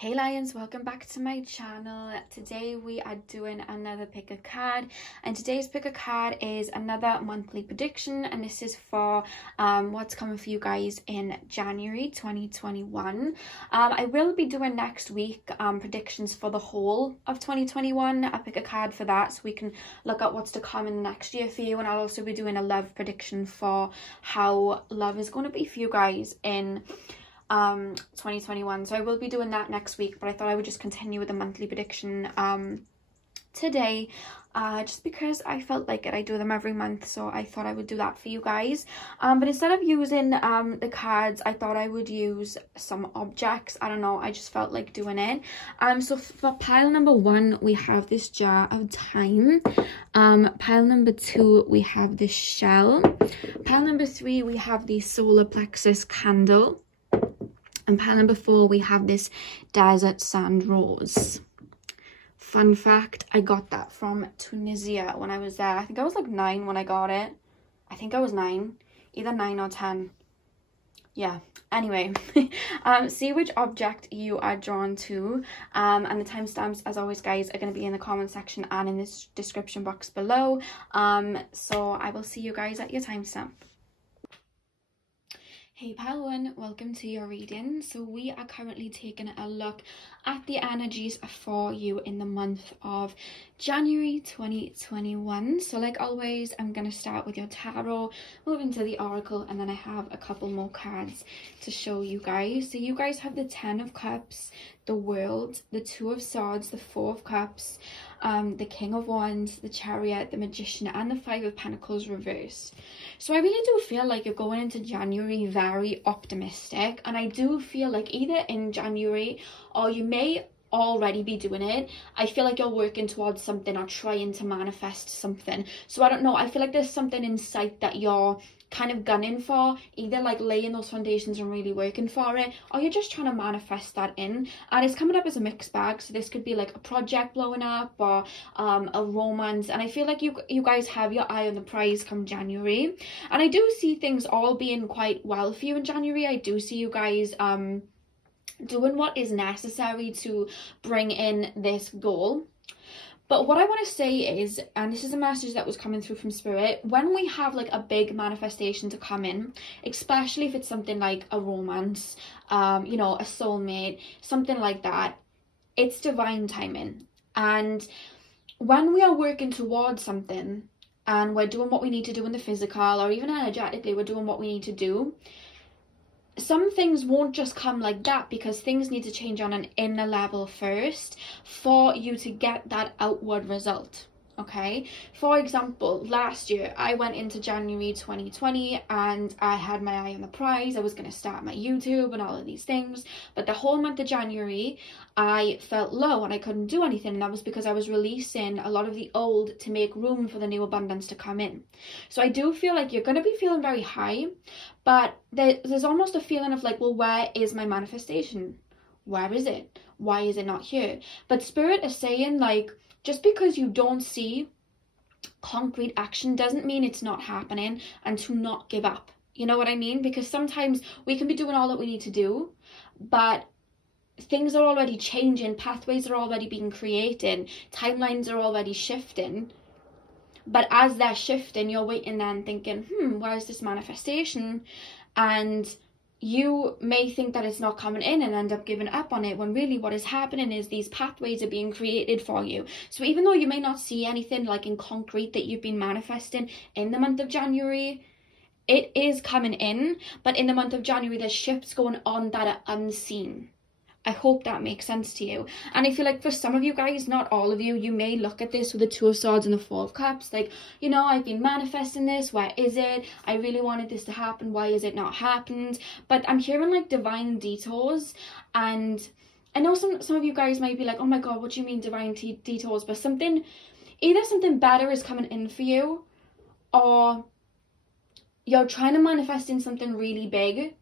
Hey Lions, welcome back to my channel. Today we are doing another pick a card, and today's pick a card is another monthly prediction, and this is for what's coming for you guys in January 2021. I will be doing next week predictions for the whole of 2021. I'll pick a card for that so we can look at what's to come in the next year for you, and I'll also be doing a love prediction for how love is going to be for you guys in 2021. So I will be doing that next week, but I thought I would just continue with the monthly prediction today, just because I felt like it. I do them every month, so I thought I would do that for you guys. But instead of using the cards, I thought I would use some objects. I don't know, I just felt like doing it. So for pile number 1 we have this jar of time. Pile number 2 we have this shell. Pile number 3 we have the solar plexus candle. And pile number 4, we have this desert sand rose. Fun fact, I got that from Tunisia when I was there. I think I was like 9 when I got it. I think I was 9, either 9 or 10. Yeah, anyway, see which object you are drawn to. And the timestamps, as always, guys, are going to be in the comment section and in this description box below. So I will see you guys at your timestamp. Hey pile 1, welcome to your reading. So we are currently taking a look at the energies for you in the month of January 2021. So like always, I'm going to start with your tarot, move into the oracle, and then I have a couple more cards to show you guys. So you guys have the 10 of cups, the world, the 2 of swords, the 4 of cups, the king of wands, the chariot, the magician, and the 5 of pentacles reverse. So I really do feel like you're going into January very optimistic, and I do feel like either in January or you may already be doing it. I feel like you're working towards something or trying to manifest something. So I don't know, I feel like there's something in sight that you're kind of gunning for, either like laying those foundations and really working for it, or you're just trying to manifest that in. And it's coming up as a mixed bag, so this could be like a project blowing up or a romance, and I feel like you guys have your eye on the prize come January. And I do see things all being quite well for you in January. I do see you guys doing what is necessary to bring in this goal. But what I want to say is, and this is a message that was coming through from Spirit, when we have like a big manifestation to come in, especially if it's something like a romance, you know, a soulmate, something like that, it's divine timing. And when we are working towards something and we're doing what we need to do in the physical, or even energetically we're doing what we need to do, some things won't just come like that, because things need to change on an inner level first for you to get that outward result. Okay, for example, last year I went into January 2020 and I had my eye on the prize. I was going to start my YouTube and all of these things, but the whole month of January I felt low and I couldn't do anything, and that was because I was releasing a lot of the old to make room for the new abundance to come in. So I do feel like you're going to be feeling very high, but there's almost a feeling of like, well, where is my manifestation? Where is it? Why is it not here? But Spirit is saying, like, just because you don't see concrete action doesn't mean it's not happening, and to not give up. You know what I mean? Because sometimes we can be doing all that we need to do, but things are already changing, pathways are already being created, timelines are already shifting. But as they're shifting, you're waiting there and thinking, where's this manifestation? And you may think that it's not coming in and end up giving up on it, when really what is happening is these pathways are being created for you. So even though you may not see anything like in concrete that you've been manifesting in the month of January, it is coming in. But in the month of January, there's shifts going on that are unseen. I hope that makes sense to you. And I feel like for some of you guys, not all of you, you may look at this with the 2 of swords and the 4 of cups, like, you know, I've been manifesting this, where is it? I really wanted this to happen, why is it not happened? But I'm hearing like divine detours, and I know some of you guys might be like, oh my god, what do you mean divine detours? But either something better is coming in for you, or you're trying to manifest in something really big.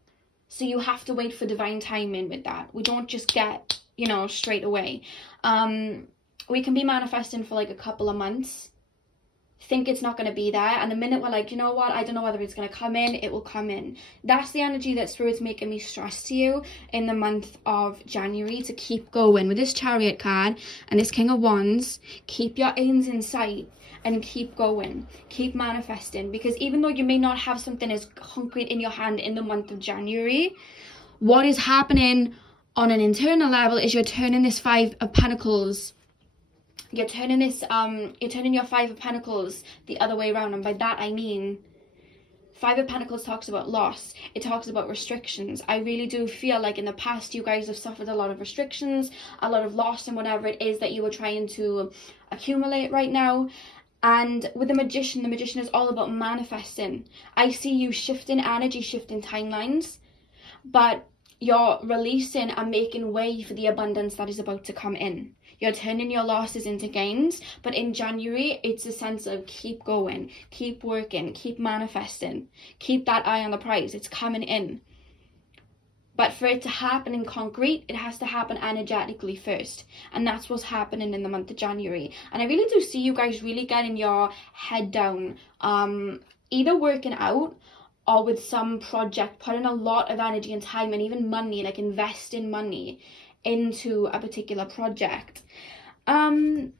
So you have to wait for divine timing with that. We don't just get, you know, straight away. We can be manifesting for like a couple of months, think it's not going to be there, and the minute we're like, you know what, I don't know whether it's going to come in, it will come in. That's the energy that Spirit's making me stress to you in the month of January, to keep going with this Chariot card and this King of Wands. Keep your aims in sight and keep going, keep manifesting, because even though you may not have something as concrete in your hand in the month of January, what is happening on an internal level is you're turning this Five of Pentacles, you're turning your Five of Pentacles the other way around. And by that I mean, Five of Pentacles talks about loss. It talks about restrictions. I really do feel like in the past you guys have suffered a lot of restrictions, a lot of loss, and whatever it is that you were trying to accumulate right now. And with the Magician is all about manifesting. I see you shifting energy, shifting timelines, but you're releasing and making way for the abundance that is about to come in. You're turning your losses into gains, but in January, it's a sense of keep going, keep working, keep manifesting, keep that eye on the prize. It's coming in. But for it to happen in concrete, it has to happen energetically first. And that's what's happening in the month of January. And I really do see you guys really getting your head down, either working out or with some project, putting a lot of energy and time and even money, like investing money into a particular project. And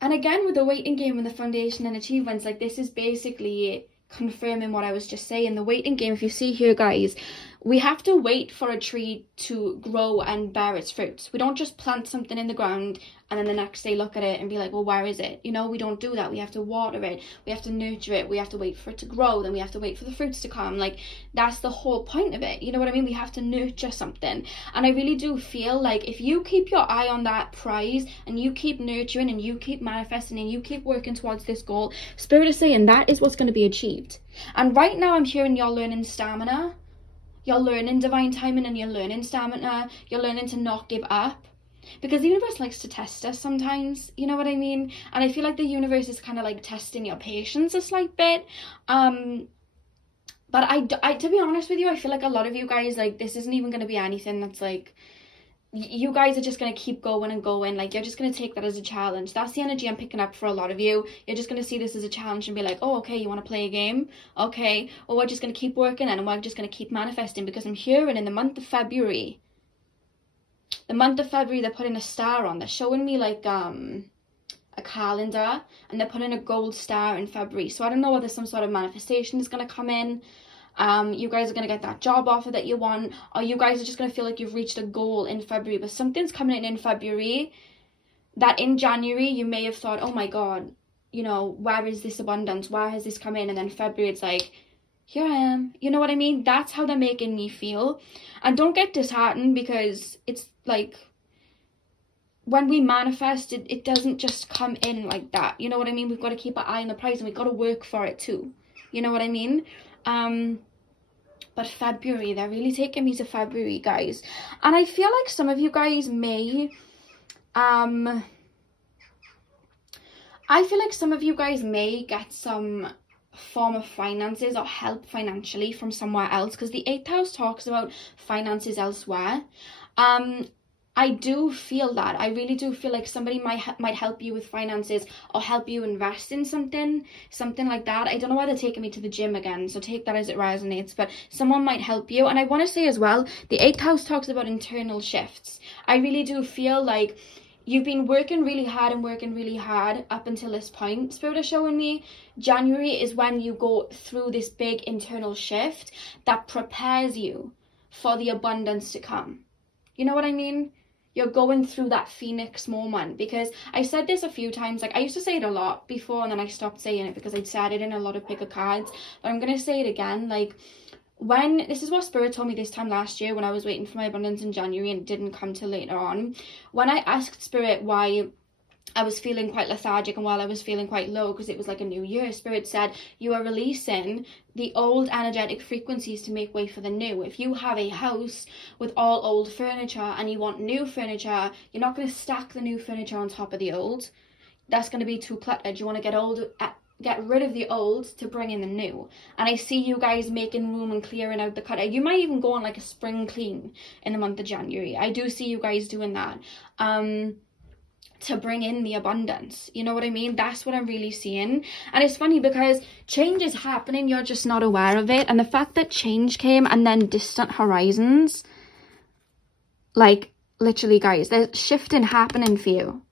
again, with the waiting game and the foundation and achievements, like this is basically confirming what I was just saying. The waiting game, if you see here, guys, we have to wait for a tree to grow and bear its fruits. We don't just plant something in the ground and then the next day look at it and be like, well, where is it? You know, we don't do that. We have to water it, we have to nurture it, we have to wait for it to grow, then we have to wait for the fruits to come. Like, that's the whole point of it, you know what I mean? We have to nurture something. And I really do feel like if you keep your eye on that prize and you keep nurturing and you keep manifesting and you keep working towards this goal, Spirit is saying that is what's going to be achieved. And right now I'm hearing you're learning stamina, you're learning divine timing, and you're learning stamina, you're learning to not give up. Because the universe likes to test us sometimes, you know what I mean? And I feel like the universe is kind of like testing your patience a slight bit. But I, to be honest with you, I feel like a lot of you guys, like, this isn't even going to be anything that's like, you guys are just going to keep going and going. Like, you're just going to take that as a challenge. That's the energy I'm picking up for a lot of you. You're just going to see this as a challenge and be like, oh, okay, you want to play a game? Okay, well, we're just going to keep working and we're just going to keep manifesting. Because I'm hearing in the month of February, they're putting a star on. They're showing me like a calendar, and they're putting a gold star in February. So I don't know whether some sort of manifestation is going to come in. You guys are going to get that job offer that you want, or you guys are just going to feel like you've reached a goal in February. But something's coming in February that in January you may have thought, oh my god, you know, where is this abundance, where has this come in? And then February it's like, here I am. You know what I mean? That's how they're making me feel. And don't get disheartened, because it's like, when we manifest, it doesn't just come in like that. You know what I mean? We've got to keep our eye on the prize, and we've got to work for it too. You know what I mean? But February, they're really taking me to February, guys. And I feel like some of you guys may, get some form of finances or help financially from somewhere else, because the 8th house talks about finances elsewhere. I do feel that. I really do feel like somebody might help you with finances or help you invest in something like that. I don't know why they're taking me to the gym again, so take that as it resonates, but someone might help you. And I want to say as well, the 8th house talks about internal shifts. I really do feel like you've been working really hard up until this point. Spirit is showing me January is when you go through this big internal shift that prepares you for the abundance to come. You know what I mean? You're going through that phoenix moment, because I said this a few times. Like, I used to say it a lot before, and then I stopped saying it because I'd said it in a lot of pick of cards, but I'm going to say it again. Like, this is what Spirit told me this time last year when I was waiting for my abundance in January and it didn't come till later on. When I asked Spirit why I was feeling quite lethargic and while I was feeling quite low, because it was like a new year, Spirit said, you are releasing the old energetic frequencies to make way for the new. If you have a house with all old furniture and you want new furniture, you're not going to stack the new furniture on top of the old. That's going to be too cluttered. You want to get rid of the old to bring in the new. And I see you guys making room and clearing out the clutter. You might even go on like a spring clean in the month of January. I do see you guys doing that. to bring in the abundance. You know what I mean? That's what I'm really seeing. And it's funny because change is happening, you're just not aware of it. And the fact that change came and then distant horizons, like literally guys, there's shifting happening for you.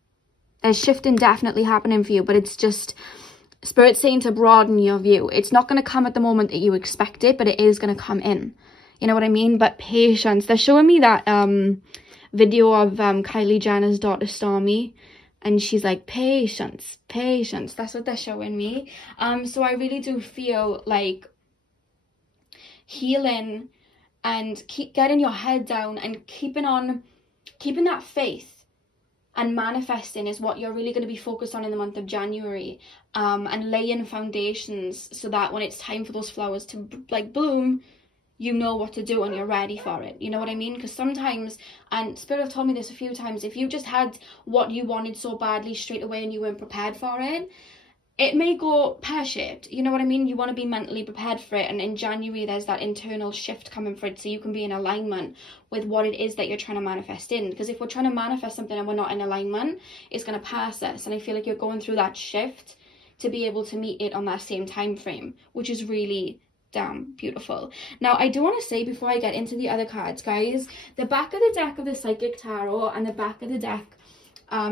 There's shifting definitely happening for you, but it's just Spirit saying to broaden your view. It's not going to come at the moment that you expect it, but it is going to come in. You know what I mean? But patience. They're showing me that video of Kylie Jenner's daughter Stormy, and she's like, patience, patience. That's what they're showing me. So I really do feel like healing and keep getting your head down and keeping that faith and manifesting is what you're really going to be focused on in the month of January, and laying foundations so that when it's time for those flowers to like bloom, you know what to do and you're ready for it. You know what I mean? Because sometimes, and Spirit have told me this a few times, if you just had what you wanted so badly straight away and you weren't prepared for it, it may go pear-shaped. You know what I mean? You want to be mentally prepared for it. And in January, there's that internal shift coming for it, so you can be in alignment with what it is that you're trying to manifest in. Because if we're trying to manifest something and we're not in alignment, it's going to pass us. And I feel like you're going through that shift to be able to meet it on that same time frame, which is really damn beautiful. Now, I do want to say before I get into the other cards, guys, the back of the deck of the Psychic Tarot and the back of the deck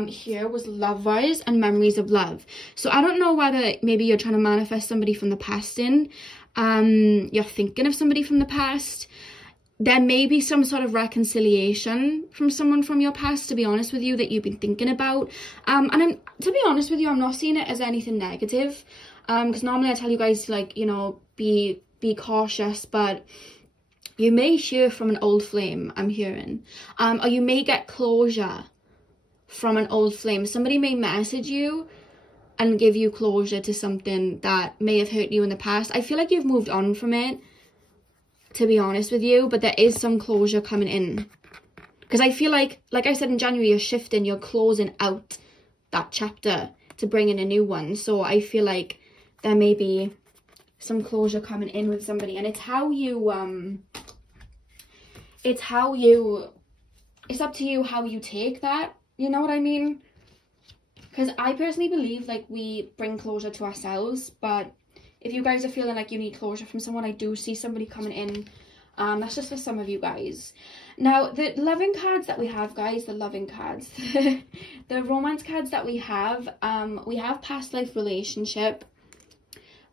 here was lovers and memories of love. So I don't know whether maybe you're trying to manifest somebody from the past in, you're thinking of somebody from the past. There may be some sort of reconciliation from someone from your past, to be honest with you, that you've been thinking about. And to be honest with you, I'm not seeing it as anything negative, because normally I tell you guys to, like, you know, be cautious, but you may hear from an old flame, I'm hearing, or you may get closure from an old flame. Somebody may message you and give you closure to something that may have hurt you in the past. I feel like you've moved on from it, to be honest with you, but there is some closure coming in. Because I feel like I said in January, you're shifting, you're closing out that chapter to bring in a new one. So I feel like there may be some closure coming in with somebody, and it's up to you how you take that. You know what I mean? Because I personally believe like we bring closure to ourselves, but if you guys are feeling like you need closure from someone, I do see somebody coming in. That's just for some of you guys. Now, the loving cards that we have, guys, the loving cards, the romance cards that we have past life relationship,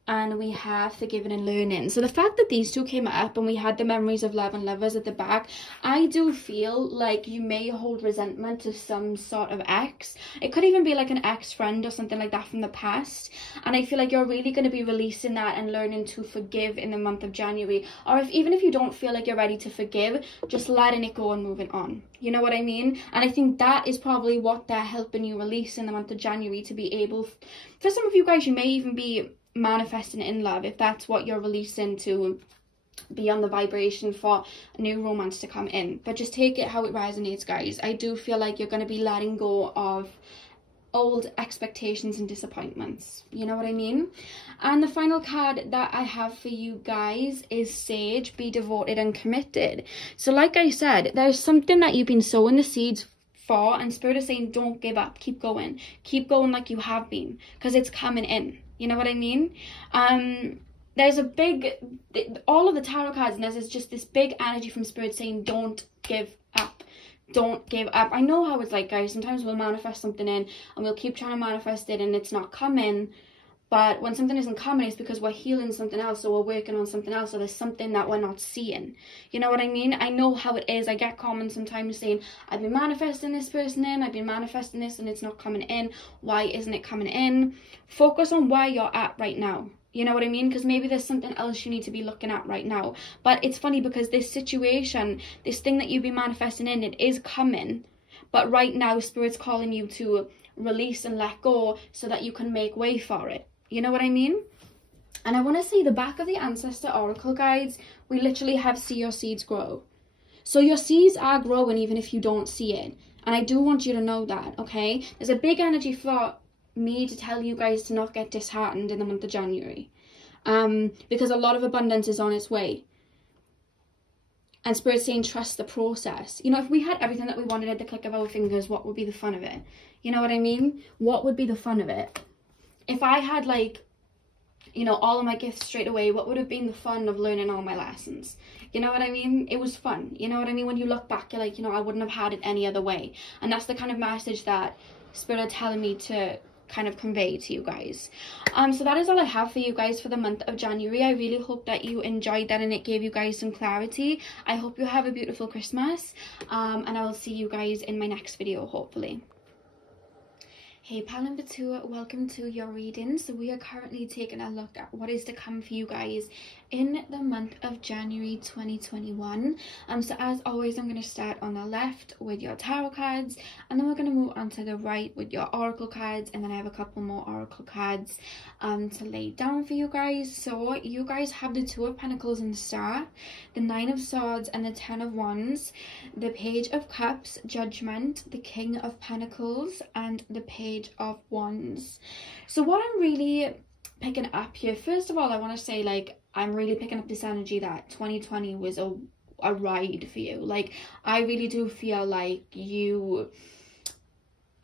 and we have forgiving and learning. So the fact that these two came up and we had the memories of love and lovers at the back, I do feel like you may hold resentment to some sort of ex. It could even be like an ex-friend or something like that from the past. And I feel like you're really going to be releasing that and learning to forgive in the month of January. Or even if you don't feel like you're ready to forgive, just letting it go and moving on. You know what I mean? And I think that is probably what they're helping you release in the month of January, to be able, for some of you guys, you may even be manifesting in love, if that's what you're releasing, to be on the vibration for a new romance to come in. But just take it how it resonates, guys. I do feel like you're going to be letting go of old expectations and disappointments. You know what I mean? And the final card that I have for you guys is Sage, be devoted and committed. So like I said, there's something that you've been sowing the seeds for, and Spirit is saying don't give up, keep going like you have been, because it's coming in. You know what I mean? There's a big, all of the tarot cards, and there's just this big energy from Spirit saying don't give up. Don't give up. I know how it's like, guys. Sometimes we'll manifest something in and we'll keep trying to manifest it and it's not coming. But when something isn't coming, it's because we're healing something else, or we're working on something else, or there's something that we're not seeing. You know what I mean? I know how it is. I get comments sometimes saying, I've been manifesting this person in, I've been manifesting this, and it's not coming in. Why isn't it coming in? Focus on where you're at right now. You know what I mean? Because maybe there's something else you need to be looking at right now. But it's funny because this situation, this thing that you've been manifesting in, it is coming. But right now, Spirit's calling you to release and let go so that you can make way for it. You know what I mean? And I want to say the back of the Ancestor Oracle guides, we literally have see your seeds grow. So your seeds are growing even if you don't see it. And I do want you to know that, okay? There's a big energy for me to tell you guys to not get disheartened in the month of January. Because a lot of abundance is on its way. And Spirit's saying trust the process. You know, if we had everything that we wanted at the click of our fingers, what would be the fun of it? You know what I mean? What would be the fun of it? If I had, like, you know, all of my gifts straight away, what would have been the fun of learning all my lessons? You know what I mean? It was fun. You know what I mean? When you look back, you're like, you know, I wouldn't have had it any other way. And that's the kind of message that Spirit are telling me to kind of convey to you guys. So that is all I have for you guys for the month of January. I really hope that you enjoyed that and it gave you guys some clarity. I hope you have a beautiful Christmas, and I will see you guys in my next video, hopefully. Hey pal number 2, welcome to your reading. So we are currently taking a look at what is to come for you guys in the month of January 2021. So as always, I'm going to start on the left with your tarot cards, and then we're going to move on to the right with your oracle cards, and then I have a couple more oracle cards to lay down for you guys. So you guys have the 2 of Pentacles in the start, the 9 of Swords and the 10 of Wands, the Page of Cups, Judgment, the King of Pentacles, and the Page of Wands. So what I'm really picking up here, first of all, I want to say, like, I'm really picking up this energy that 2020 was a ride for you. Like, I really do feel like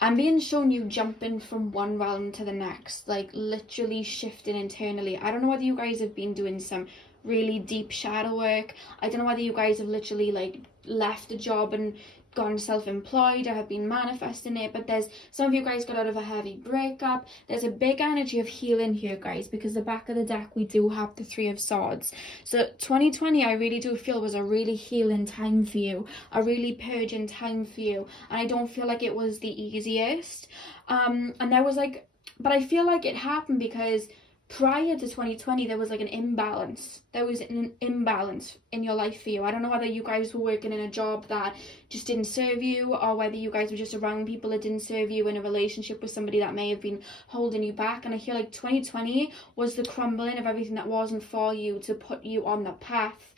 I'm being shown you jumping from one realm to the next, like literally shifting internally. I don't know whether you guys have been doing some really deep shadow work. I don't know whether you guys have literally like left a job and gone self-employed or have been manifesting it, but there's some of you guys got out of a heavy breakup. There's a big energy of healing here, guys, because the back of the deck we do have the 3 of Swords. So 2020 I really do feel was a really healing time for you, a really purging time for you, and I don't feel like it was the easiest. And there was like, but I feel like it happened because prior to 2020 there was like an imbalance. There was an imbalance in your life for you. I don't know whether you guys were working in a job that just didn't serve you, or whether you guys were just around people that didn't serve you, in a relationship with somebody that may have been holding you back. And I feel like 2020 was the crumbling of everything that wasn't for you to put you on the path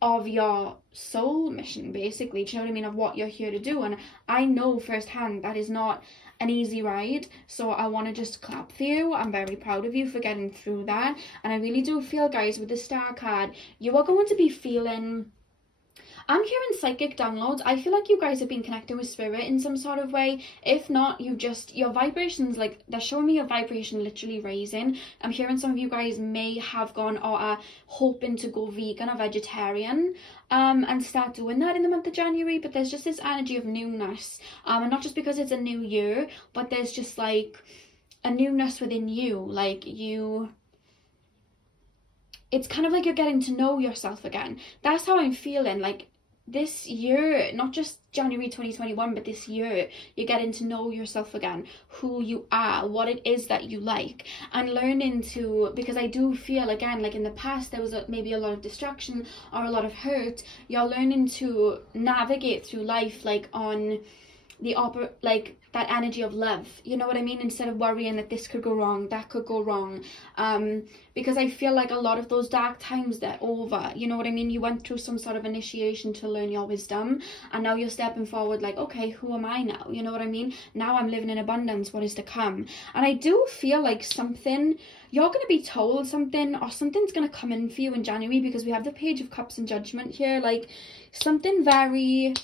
of your soul mission, basically. Do you know what I mean? Of what you're here to do. And I know firsthand that is not an easy ride, so I want to just clap for you. I'm very proud of you for getting through that, and I really do feel, guys, with the Star card, you are going to be feeling, I'm hearing psychic downloads. I feel like you guys have been connecting with Spirit in some sort of way. If not, you just, your vibrations, like, they're showing me your vibration literally raising. I'm hearing some of you guys may have gone or are hoping to go vegan or vegetarian and start doing that in the month of January. But there's just this energy of newness, and not just because it's a new year, but there's just like a newness within you. Like, it's kind of like you're getting to know yourself again. That's how I'm feeling. Like, this year, not just January 2021, but this year, you're getting to know yourself again, who you are, what it is that you like, and learning to, because I do feel, again, like in the past there was maybe a lot of distraction or a lot of hurt. You're learning to navigate through life like on the like that energy of love, you know what I mean, instead of worrying that this could go wrong, that could go wrong, because I feel like a lot of those dark times, they're over, you know what I mean. You went through some sort of initiation to learn your wisdom, and now you're stepping forward like, okay, who am I now, you know what I mean, now I'm living in abundance, what is to come. And I do feel like something, you're going to be told something, or something's going to come in for you in January, because we have the Page of Cups and Judgment here, like something very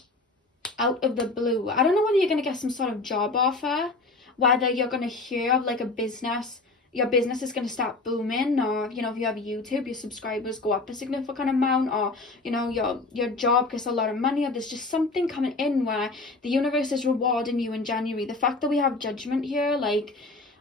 out of the blue. I don't know whether you're going to get some sort of job offer, whether you're going to hear of like a business, your business is going to start booming, or, you know, if you have YouTube, your subscribers go up a significant amount, or, you know, your job gets a lot of money, or there's just something coming in where the universe is rewarding you in January. The fact that we have Judgment here, like,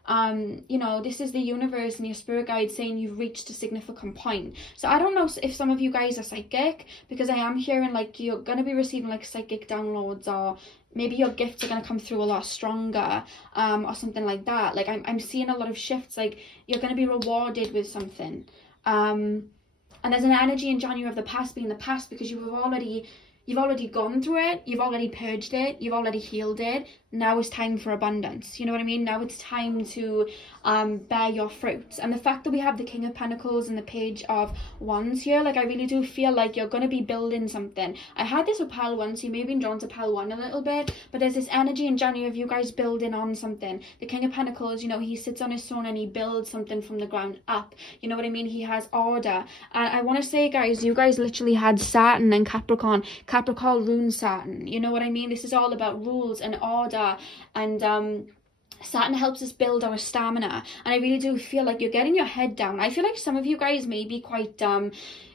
you know, this is the universe and your spirit guide saying you've reached a significant point. So I don't know if some of you guys are psychic, because I am hearing like you're going to be receiving like psychic downloads, or maybe your gifts are going to come through a lot stronger, or something like that. Like I'm seeing a lot of shifts, like you're going to be rewarded with something, and there's an energy in January of the past being the past, because you have already you've already gone through it, you've already purged it, you've already healed it. Now it's time for abundance. You know what I mean? Now it's time to bear your fruits. And the fact that we have the King of Pentacles and the Page of Wands here, like I really do feel like you're going to be building something. I had this with Pile 1, so you may have been drawn to Pile 1 a little bit, but there's this energy in January of you guys building on something. The King of Pentacles, you know, he sits on his throne and he builds something from the ground up. You know what I mean? He has order. And I want to say, guys, you guys literally had Saturn and Capricorn rune Saturn. You know what I mean? This is all about rules and order, and Saturn helps us build our stamina. And I really do feel like you're getting your head down. I feel like some of you guys may be quite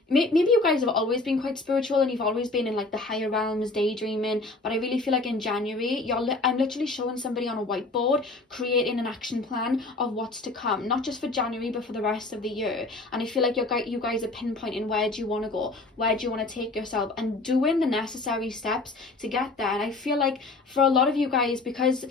maybe you guys have always been quite spiritual and you've always been in like the higher realms, daydreaming, but I really feel like in January I'm literally showing somebody on a whiteboard creating an action plan of what's to come, not just for January but for the rest of the year. And I feel like you guys are pinpointing where do you want to go, where do you want to take yourself, and doing the necessary steps to get there. And I feel like for a lot of you guys, because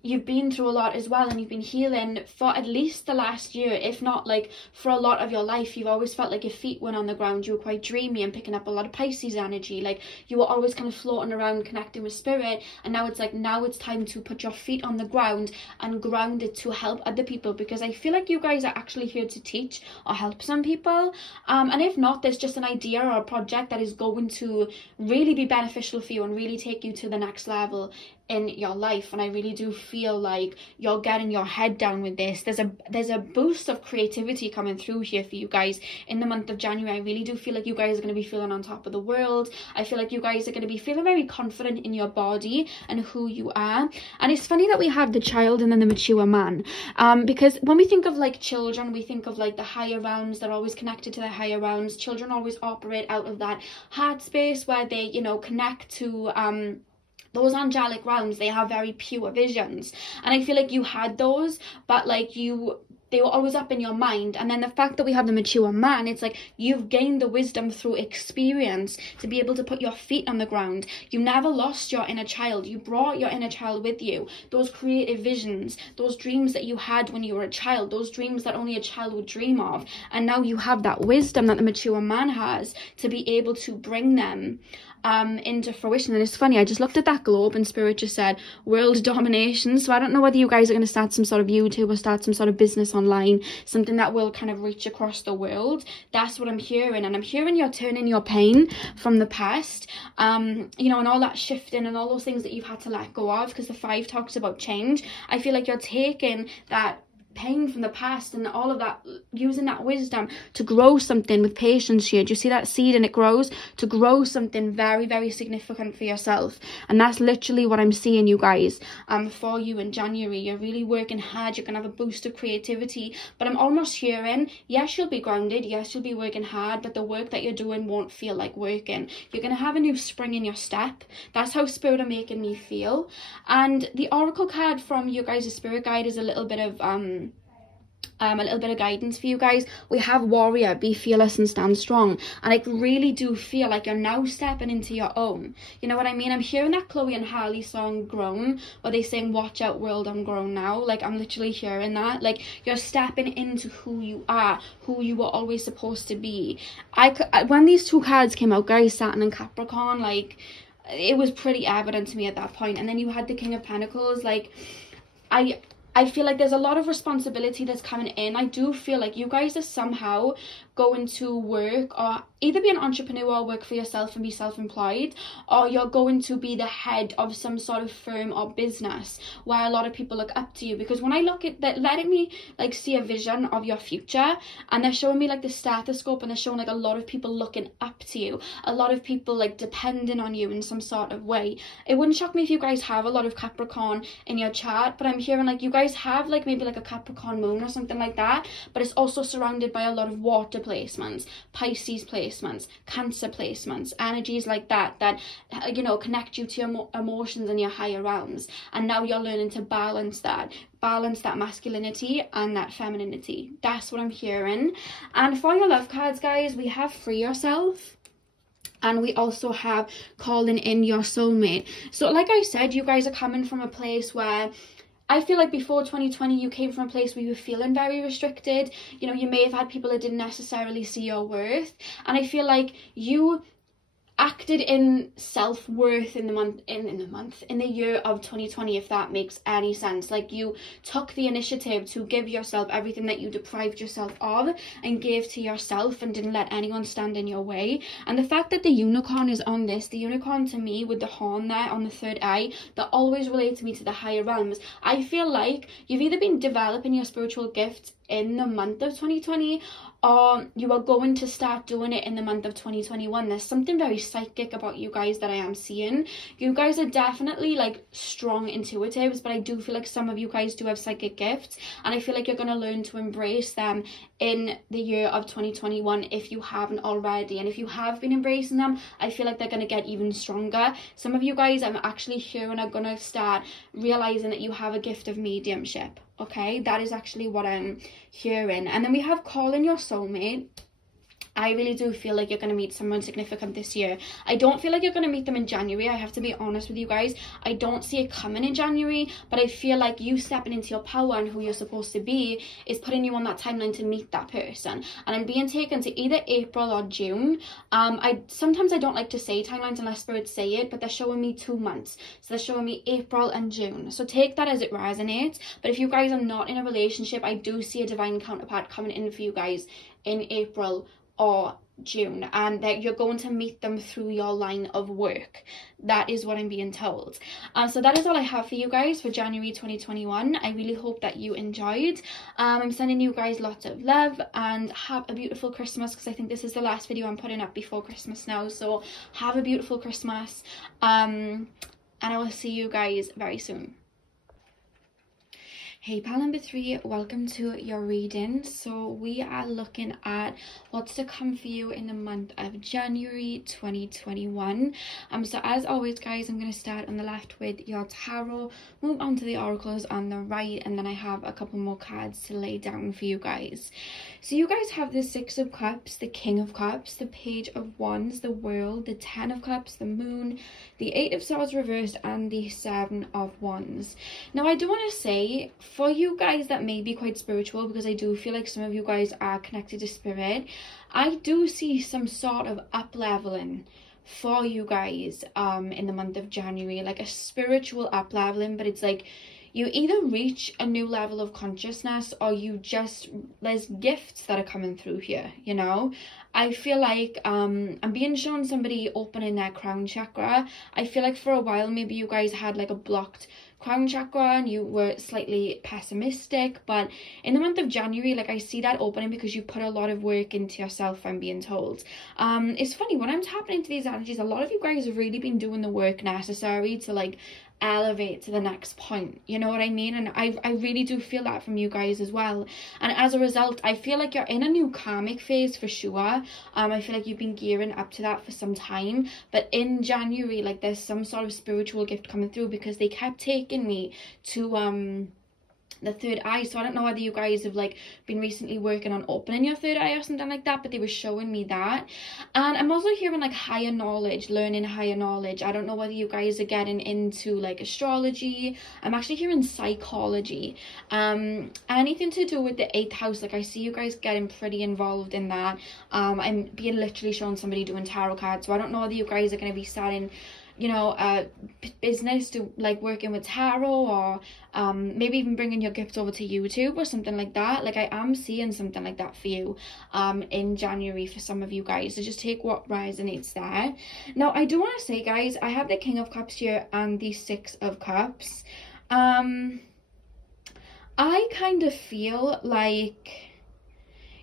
you've been through a lot as well and you've been healing for at least the last year, if not like for a lot of your life, you've always felt like your feet weren't on the ground. You were quite dreamy and picking up a lot of Pisces energy, like you were always kind of floating around connecting with spirit. And now it's like, now it's time to put your feet on the ground and ground it to help other people, because I feel like you guys are actually here to teach or help some people, and if not, there's just an idea or a project that is going to really be beneficial for you and really take you to the next level in your life. And I really do feel like you're getting your head down with this. There's a boost of creativity coming through here for you guys in the month of January. I really do feel like you guys are going to be feeling on top of the world. I feel like you guys are going to be feeling very confident in your body and who you are. And it's funny that we have the child and then the mature man, because when we think of like children, we think of like the higher realms. They're always connected to the higher realms. Children always operate out of that heart space where they, you know, connect to those angelic realms. They have very pure visions, and I feel like you had those, but like they were always up in your mind. And then the fact that we have the mature man, it's like you've gained the wisdom through experience to be able to put your feet on the ground. You never lost your inner child. You brought your inner child with you. Those creative visions, those dreams that you had when you were a child, those dreams that only a child would dream of, and now you have that wisdom that the mature man has to be able to bring them into fruition. And it's funny, I just looked at that globe and spirit just said world domination. So I don't know whether you guys are going to start some sort of YouTube or start some sort of business online, something that will kind of reach across the world. That's what I'm hearing. And I'm hearing you're turning your pain from the past, you know, and all that shifting and all those things that you've had to let go of, because the 5 talks about change. I feel like you're taking that pain from the past and all of that, using that wisdom to grow something with patience here. Do you see that seed? And it grows to grow something very, very significant for yourself. And that's literally what I'm seeing, you guys, for you in January. You're really working hard. You're gonna have a boost of creativity, but I'm almost hearing, yes, you'll be grounded, yes, you'll be working hard, but the work that you're doing won't feel like working. You're gonna have a new spring in your step. That's how spirit are making me feel. And the oracle card from you guys' spirit guide is a little bit of guidance for you guys. We have warrior, be fearless and stand strong. And I really do feel like you're now stepping into your own. You know what I mean? I'm hearing that Chloe and Harley song Grown, where they sing watch out world, I'm grown now. Like I'm literally hearing that. Like you're stepping into who you are, who you were always supposed to be. When these 2 cards came out, guys, Saturn and Capricorn, like it was pretty evident to me at that point. And then you had the King of Pentacles. Like I feel like there's a lot of responsibility that's coming in. I do feel like you guys are somehow going to work, or either be an entrepreneur or work for yourself and be self-employed, or you're going to be the head of some sort of firm or business where a lot of people look up to you. Because when I look at that, letting me like see a vision of your future, and they're showing me like the stethoscope, and they're showing like a lot of people looking up to you, a lot of people like depending on you in some sort of way. It wouldn't shock me if you guys have a lot of Capricorn in your chart, but I'm hearing like you guys have like maybe like a Capricorn moon or something like that, but it's also surrounded by a lot of water placements, Pisces placements, Cancer placements, energies like that you know, connect you to your emotions and your higher realms. And now you're learning to balance that masculinity and that femininity. That's what I'm hearing. And for your love cards, guys, we have free yourself, and we also have calling in your soulmate. So like I said, you guys are coming from a place where I feel like before 2020, you came from a place where you were feeling very restricted. You know, you may have had people that didn't necessarily see your worth. And I feel like acted in self-worth in the year of 2020, if that makes any sense. Like, you took the initiative to give yourself everything that you deprived yourself of and gave to yourself, and didn't let anyone stand in your way. And the fact that the unicorn is on this, the unicorn to me with the horn there on the third eye, that always relates me to the higher realms. I feel like you've either been developing your spiritual gifts in the month of 2020, or you are going to start doing it in the month of 2021. There's something very psychic about you guys that I am seeing. You guys are definitely like strong intuitives, but I do feel like some of you guys do have psychic gifts, and I feel like you're going to learn to embrace them in the year of 2021 if you haven't already. And if you have been embracing them, I feel like they're going to get even stronger. Some of you guys I'm actually hearing are going to start realizing that you have a gift of mediumship. Okay, that is actually what I'm hearing. And then we have calling your soulmate. I really do feel like you're going to meet someone significant this year. I don't feel like you're going to meet them in January. I have to be honest with you guys. I don't see it coming in January, but I feel like you stepping into your power and who you're supposed to be is putting you on that timeline to meet that person. And I'm being taken to either April or June. Sometimes I don't like to say timelines unless spirits say it, but they're showing me 2 months. So they're showing me April and June. So take that as it resonates. But if you guys are not in a relationship, I do see a divine counterpart coming in for you guys in April or June, and that you're going to meet them through your line of work. That is what I'm being told. So that is all I have for you guys for January 2021. I really hope that you enjoyed. I'm sending you guys lots of love, and have a beautiful Christmas, because I think this is the last video I'm putting up before Christmas now. So have a beautiful Christmas, and I will see you guys very soon. Hey pal number 3, welcome to your reading. So we are looking at what's to come for you in the month of January 2021. So as always guys, I'm going to start on the left with your tarot, move on to the oracles on the right, and then I have a couple more cards to lay down for you guys. So you guys have the 6 of Cups, the King of Cups, the Page of Wands, the World, the 10 of Cups, the Moon, the 8 of Swords reversed, and the 7 of Wands. Now I do want to say, for you guys that may be quite spiritual, because I do feel like some of you guys are connected to spirit, I do see some sort of up leveling for you guys in the month of January, like a spiritual up leveling. But it's like you either reach a new level of consciousness, or you just, there's gifts that are coming through here, you know. I feel like I'm being shown somebody opening their crown chakra. I feel like for a while maybe you guys had like a blocked crown chakra and you were slightly pessimistic, but in the month of January, like, I see that opening because you put a lot of work into yourself, I'm being told. It's funny, when I'm tapping into these energies, a lot of you guys have really been doing the work necessary to like elevate to the next point, you know what I mean? And I really do feel that from you guys as well. And as a result, I feel like you're in a new karmic phase for sure. I feel like you've been gearing up to that for some time, but in January, like, there's some sort of spiritual gift coming through, because they kept taking me to the third eye. So I don't know whether you guys have like been recently working on opening your third eye or something like that, but they were showing me that. And I'm also hearing like higher knowledge, learning higher knowledge. I don't know whether you guys are getting into like astrology. I'm actually hearing psychology, anything to do with the 8th house. Like, I see you guys getting pretty involved in that. I'm being literally shown somebody doing tarot cards, so I don't know whether you guys are going to be starting, you know, business to like working with tarot, or maybe even bringing your gifts over to YouTube or something like that. Like, I am seeing something like that for you in January for some of you guys, so just take what resonates there. Now I do want to say guys, I have the King of Cups here and the 6 of Cups. I kind of feel like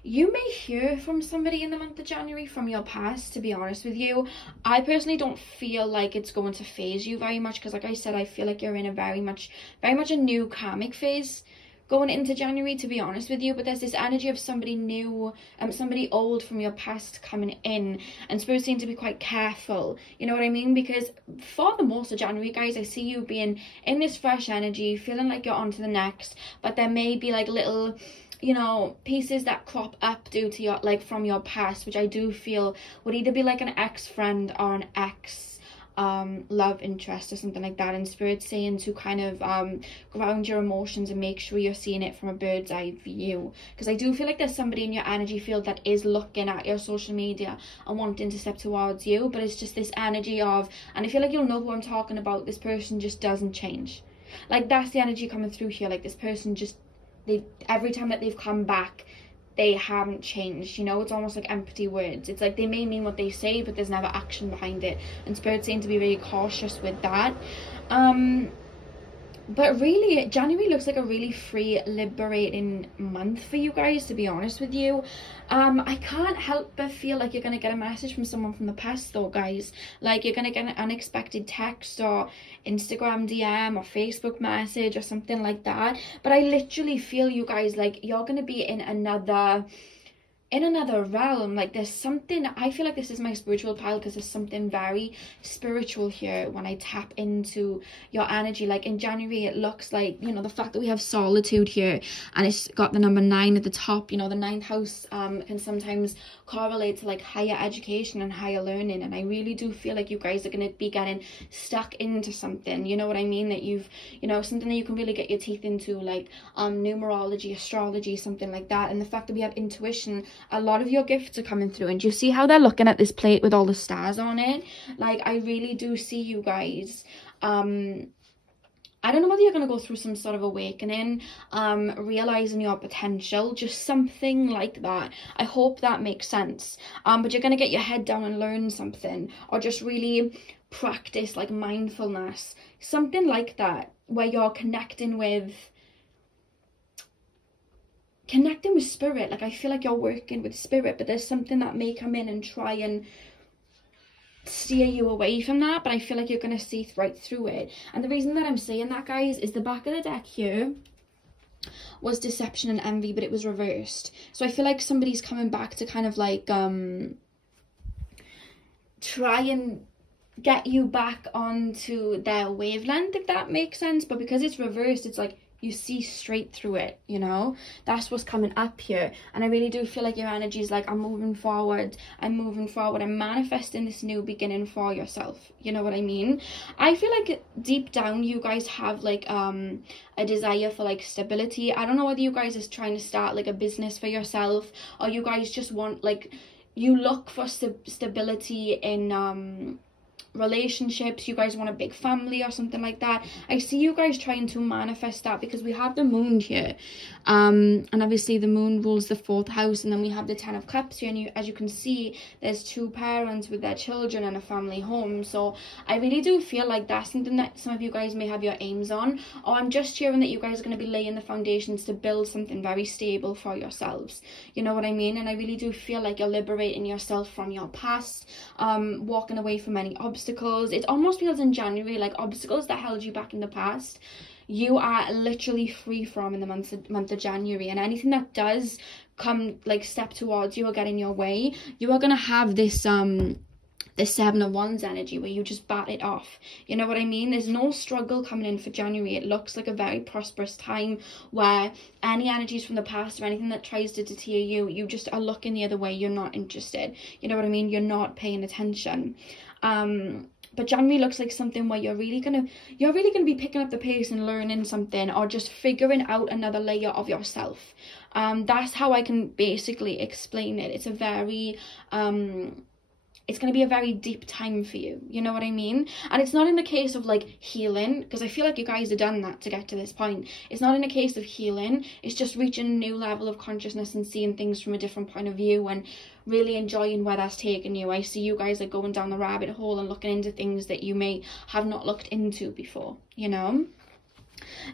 you may hear from somebody in the month of January from your past, to be honest with you. I personally don't feel like it's going to phase you very much, because like I said, I feel like you're in a very much a new karmic phase going into January, to be honest with you. But there's this energy of somebody new, somebody old from your past coming in, and spirits seem to be quite careful, you know what I mean? Because for the most of January guys, I see you being in this fresh energy, feeling like you're on to the next, but there may be like little, you know, pieces that crop up due to your, like, from your past, which I do feel would either be like an ex-friend or an ex love interest or something like that, and Spirit's saying to kind of ground your emotions and make sure you're seeing it from a bird's eye view, because I do feel like there's somebody in your energy field that is looking at your social media and wanting to step towards you, but it's just this energy of, and I feel like you'll know who I'm talking about, this person just doesn't change. Like, that's the energy coming through here. Like, this person just, every time that they've come back, they haven't changed, you know. It's almost like empty words. It's like they may mean what they say, but there's never action behind it, and Spirit's saying to be really cautious with that. But really, January looks like a really free, liberating month for you guys, to be honest with you. I can't help but feel like you're going to get a message from someone from the past though, guys. Like, you're going to get an unexpected text or Instagram DM or Facebook message or something like that. But I literally feel, you guys, like you're going to be in another realm. Like, there's something, I feel like this is my spiritual pile, because there's something very spiritual here when I tap into your energy. Like, in January, it looks like, you know, the fact that we have solitude here and it's got the number 9 at the top, you know, the 9th house can sometimes correlate to like higher education and higher learning, and I really do feel like you guys are going to be getting stuck into something, you know what I mean, that you've, you know, something that you can really get your teeth into, like numerology, astrology, something like that. And the fact that we have intuition, a lot of your gifts are coming through. And do you see how they're looking at this plate with all the stars on it? Like, I really do see you guys, I don't know whether you're going to go through some sort of awakening, realizing your potential, just something like that. I hope that makes sense. But you're going to get your head down and learn something, or just really practice like mindfulness, something like that, where you're connecting with spirit. Like, I feel like you're working with spirit, but there's something that may come in and try and steer you away from that, but I feel like you're going to see right through it. And the reason that I'm saying that, guys, is the back of the deck here was deception and envy, but it was reversed. So I feel like somebody's coming back to kind of like try and get you back onto their wavelength, if that makes sense. But because it's reversed, it's like you see straight through it, you know. That's what's coming up here. And I really do feel like your energy is like, I'm moving forward, I'm manifesting this new beginning for yourself, you know what I mean. I feel like deep down you guys have like a desire for like stability. I don't know whether you guys are trying to start like a business for yourself, or you guys just want, like, you look for stability in relationships. You guys want a big family or something like that. I see you guys trying to manifest that, because we have the moon here, and obviously the moon rules the 4th house, and then we have the 10 of cups here, and as you can see, there's 2 parents with their children and a family home. So I really do feel like that's something that some of you guys may have your aims on, or I'm just hearing that you guys are going to be laying the foundations to build something very stable for yourselves, you know what I mean. And I really do feel like you're liberating yourself from your past, walking away from any obstacles. It almost feels in January like obstacles that held you back in the past, you are literally free from in the month of January. And anything that does come, like, step towards you or get in your way, you are going to have this the 7 of Wands energy where you just bat it off, you know what I mean. There's no struggle coming in for January. It looks like a very prosperous time where any energies from the past or anything that tries to deter you, you just are looking the other way. You're not interested, you know what I mean. You're not paying attention. But January looks like something where you're really gonna be picking up the pace and learning something, or just figuring out another layer of yourself. That's how I can basically explain it. It's a very it's going to be a very deep time for you, you know what I mean. And it's not in the case of like healing, because I feel like you guys have done that to get to this point. It's not in a case of healing, it's just reaching a new level of consciousness and seeing things from a different point of view and really enjoying where that's taken you. I see you guys like going down the rabbit hole and looking into things that you may have not looked into before, you know.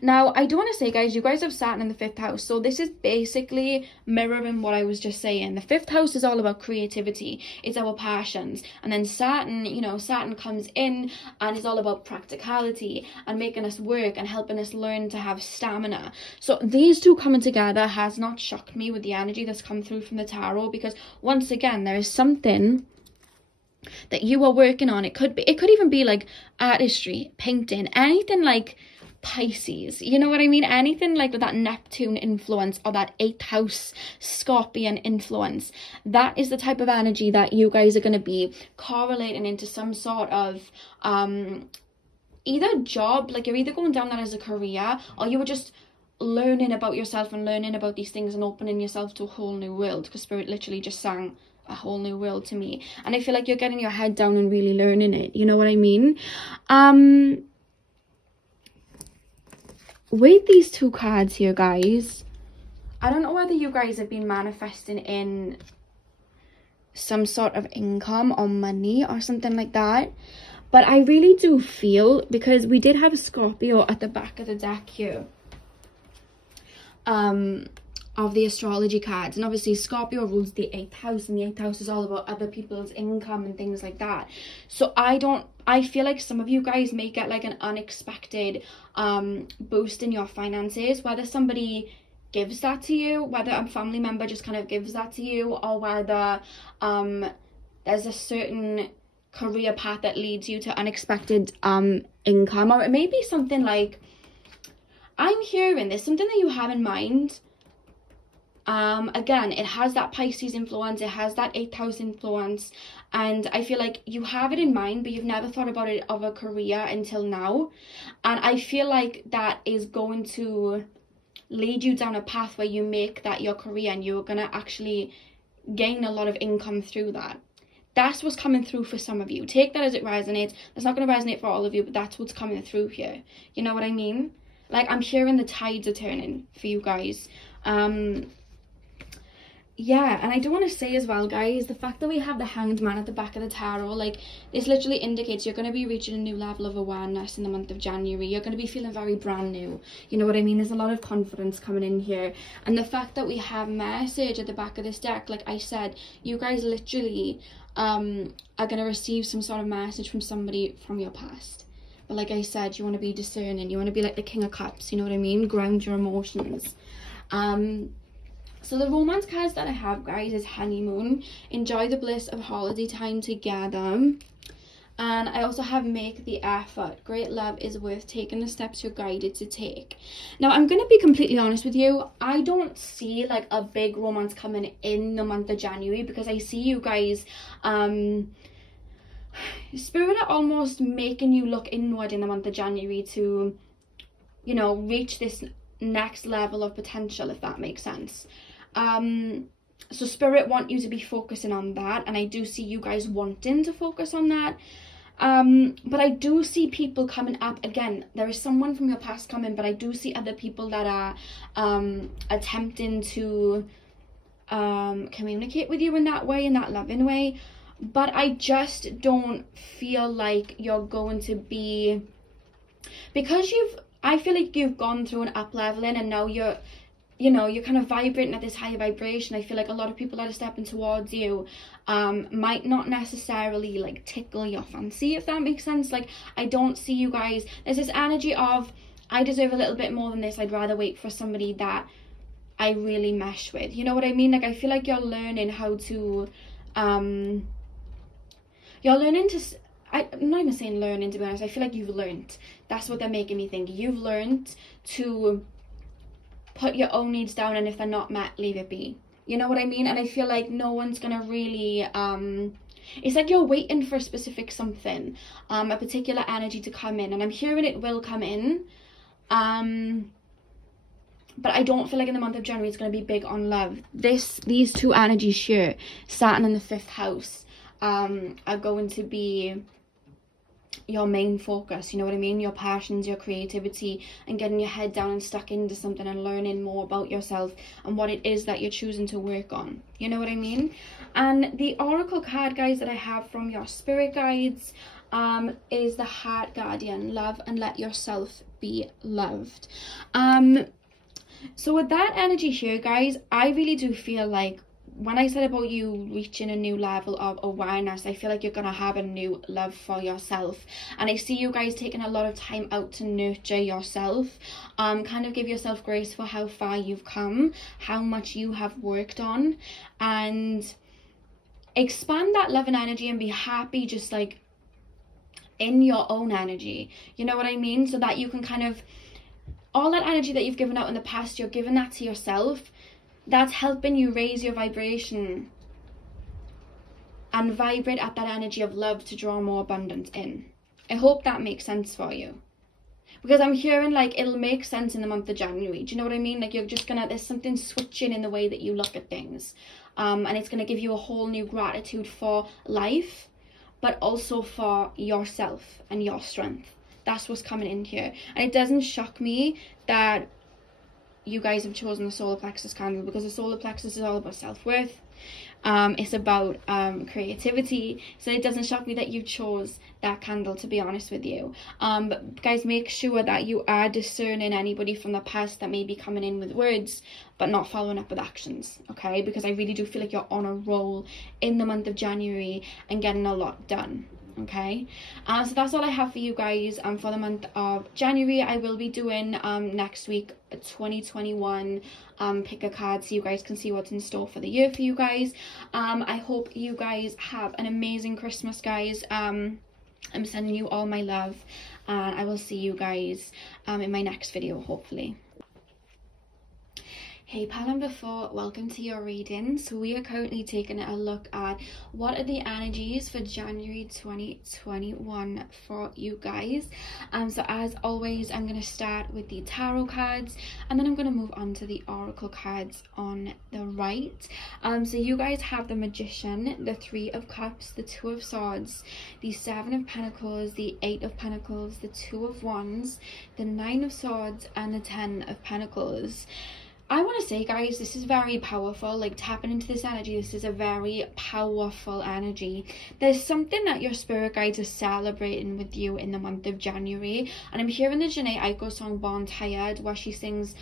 Now, I do want to say, guys, you guys have Saturn in the 5th house. So this is basically mirroring what I was just saying. The 5th house is all about creativity. It's our passions. And then Saturn, you know, Saturn comes in and is all about practicality and making us work and helping us learn to have stamina. So these two coming together has not shocked me with the energy that's come through from the tarot, because once again, there is something that you are working on. It could even be like artistry, painting, anything like Pisces, you know what I mean? Anything like with that Neptune influence or that 8th house Scorpion influence, that is the type of energy that you guys are going to be correlating into some sort of either job, like you're either going down that as a career, or you were just learning about yourself and learning about these things and opening yourself to a whole new world, because Spirit literally just sang a whole new world to me, and I feel like you're getting your head down and really learning it, you know what I mean? With these 2 cards here, guys, I don't know whether you guys have been manifesting in some sort of income or money or something like that, but I really do feel, because we did have a Scorpio at the back of the deck here of the astrology cards, and obviously Scorpio rules the 8th house, and the 8th house is all about other people's income and things like that. So I feel like some of you guys may get like an unexpected boost in your finances, whether somebody gives that to you, whether a family member just kind of gives that to you, or whether there's a certain career path that leads you to unexpected income, or it may be something like, I'm hearing there's something that you have in mind. Again, it has that Pisces influence, it has that 8th house influence, and I feel like you have it in mind, but you've never thought about it of a career until now, and I feel like that is going to lead you down a path where you make that your career, and you're gonna actually gain a lot of income through that. That's what's coming through for some of you. Take that as it resonates. That's not going to resonate for all of you, but that's what's coming through here. You know what I mean? Like, I'm hearing the tides are turning for you guys. Yeah, and I do want to say as well, guys, the fact that we have the Hanged Man at the back of the tarot, like, this literally indicates you're going to be reaching a new level of awareness in the month of January. You're going to be feeling very brand new. You know what I mean? There's a lot of confidence coming in here. And the fact that we have message at the back of this deck, like I said, you guys literally are going to receive some sort of message from somebody from your past. But like I said, you want to be discerning. You want to be like the King of Cups, you know what I mean? Ground your emotions. So the romance cards that I have, guys, is honeymoon, enjoy the bliss of holiday time together. And I also have make the effort, great love is worth taking the steps you're guided to take. Now, I'm going to be completely honest with you. I don't see like a big romance coming in the month of January, because I see you guys, Spirit are almost making you look inward in the month of January to, you know, reach this next level of potential, if that makes sense. So Spirit want you to be focusing on that, and I do see you guys wanting to focus on that. But I do see people coming up again. There is someone from your past coming, but I do see other people that are attempting to communicate with you in that way, in that loving way. But I just don't feel like you're going to be, because I feel like you've gone through an up leveling, and now you're, you know, you're kind of vibrating at this higher vibration. I feel like a lot of people that are stepping towards you might not necessarily like tickle your fancy, if that makes sense. Like, I don't see you guys, there's this energy of, I deserve a little bit more than this, I'd rather wait for somebody that I really mesh with, you know what I mean? Like, I feel like you're learning how to you're learning to, I'm not even saying learning, to be honest. I feel like you've learned. That's what they're making me think. You've learned to put your own needs down, and if they're not met, leave it be. You know what I mean? And I feel like no one's gonna really, it's like you're waiting for a specific something, a particular energy to come in, and I'm hearing it will come in. But I don't feel like in the month of January it's going to be big on love. These two energies here, Saturn in the 5th house, are going to be your main focus, you know what I mean? Your passions, your creativity, and getting your head down and stuck into something and learning more about yourself and what it is that you're choosing to work on, you know what I mean? And the oracle card, guys, that I have from your spirit guides is the Heart Guardian. Love and let yourself be loved. So with that energy here, guys, I really do feel like when I said about you reaching a new level of awareness, I feel like you're going to have a new love for yourself. And I see you guys taking a lot of time out to nurture yourself. Kind of give yourself grace for how far you've come, how much you have worked on. And expand that love and energy and be happy just like in your own energy. You know what I mean? So that you can kind of all that energy that you've given out in the past, you're giving that to yourself. That's helping you raise your vibration and vibrate at that energy of love to draw more abundance in. I hope that makes sense for you. Because I'm hearing like it'll make sense in the month of January. Do you know what I mean? Like you're just gonna, there's something switching in the way that you look at things. And it's gonna give you a whole new gratitude for life, but also for yourself and your strength. That's what's coming in here. And it doesn't shock me that you guys have chosen the solar plexus candle, because the solar plexus is all about self-worth. It's about creativity, so it doesn't shock me that you chose that candle, to be honest with you. But guys, make sure that you are discerning anybody from the past that may be coming in with words but not following up with actions, okay? Because I really do feel like you're on a roll in the month of January and getting a lot done. Okay, so that's all I have for you guys for the month of January. I will be doing next week 2021 pick a card so you guys can see what's in store for the year for you guys. I hope you guys have an amazing Christmas, guys. I'm sending you all my love, and I will see you guys in my next video, hopefully. Hey pal number 4, welcome to your reading. So we are currently taking a look at what are the energies for January 2021 for you guys. So as always, I'm going to start with the tarot cards, and then I'm going to move on to the oracle cards on the right. So you guys have the Magician, the 3 of Cups, the 2 of Swords, the 7 of Pentacles, the 8 of Pentacles, the 2 of Wands, the 9 of Swords, and the 10 of Pentacles. I want to say, guys, this is very powerful. Like, tapping into this energy, this is a very powerful energy. There's something that your spirit guides are celebrating with you in the month of January. And I'm hearing the Jhené Aiko song Born Tired, where she sings,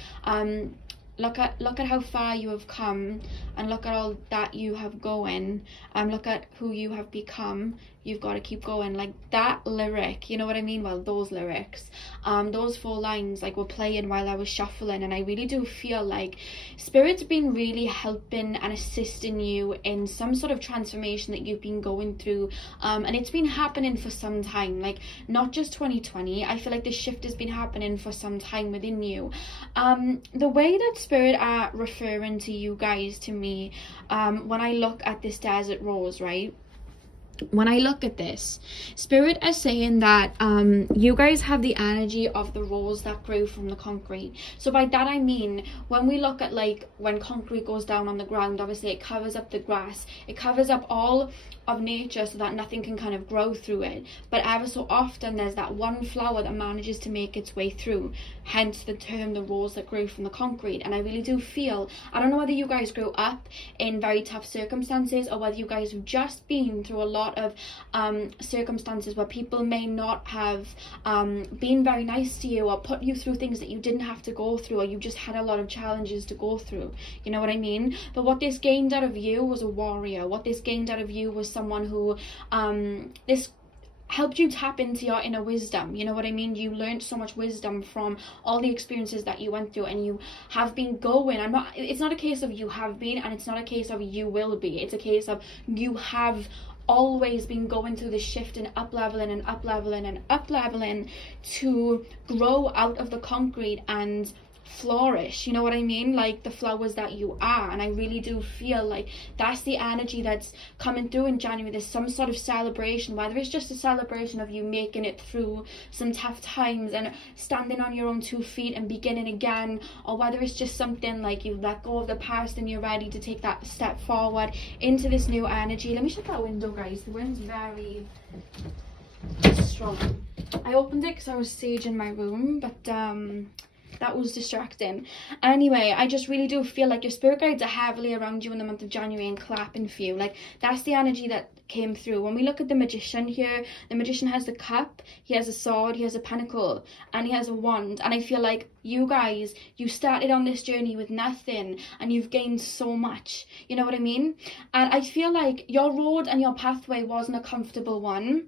look at how far you have come, and look at all that you have going, look at who you have become, you've got to keep going. Like, that lyric, you know what I mean? Well, those lyrics, those 4 lines, like, were playing while I was shuffling, and I really do feel like Spirit's been really helping and assisting you in some sort of transformation that you've been going through, and it's been happening for some time, like, not just 2020. I feel like this shift has been happening for some time within you. The way that Spirit are referring to you guys, to me, when I look at this desert rose, right? When I look at this, Spirit is saying that you guys have the energy of the rose that grew from the concrete. So by that I mean, when we look at, like, when concrete goes down on the ground, obviously it covers up the grass, it covers up all of nature so that nothing can kind of grow through it. But ever so often there's that one flower that manages to make its way through, hence the term the rose that grew from the concrete. And I really do feel, I don't know whether you guys grew up in very tough circumstances, or whether you guys have just been through a lot of circumstances where people may not have been very nice to you, or put you through things that you didn't have to go through, or you just had a lot of challenges to go through, you know what I mean? But what this gained out of you was a warrior. What this gained out of you was someone who this helped you tap into your inner wisdom, you know what I mean? You learned so much wisdom from all the experiences that you went through, and you have been going. It's not a case of you have been, and it's not a case of you will be. It's a case of you have always been going through this shift and up leveling and up leveling and up leveling to grow out of the concrete and flourish, you know what I mean? Like the flowers that you are. And I really do feel like that's the energy that's coming through in January. There's some sort of celebration, whether it's just a celebration of you making it through some tough times and standing on your own 2 feet and beginning again, or whether it's just something like you've let go of the past and you're ready to take that step forward into this new energy. Let me shut that window, guys. The wind's very strong. I opened it because I was saging my room, but that was distracting. Anyway, I just really do feel like your spirit guides are heavily around you in the month of January and clapping for you. Like, that's the energy that came through. When we look at the Magician here, the Magician has the cup, he has a sword, he has a pentacle, and he has a wand. And I feel like you guys, you started on this journey with nothing and you've gained so much, you know what I mean? And I feel like your road and your pathway wasn't a comfortable one.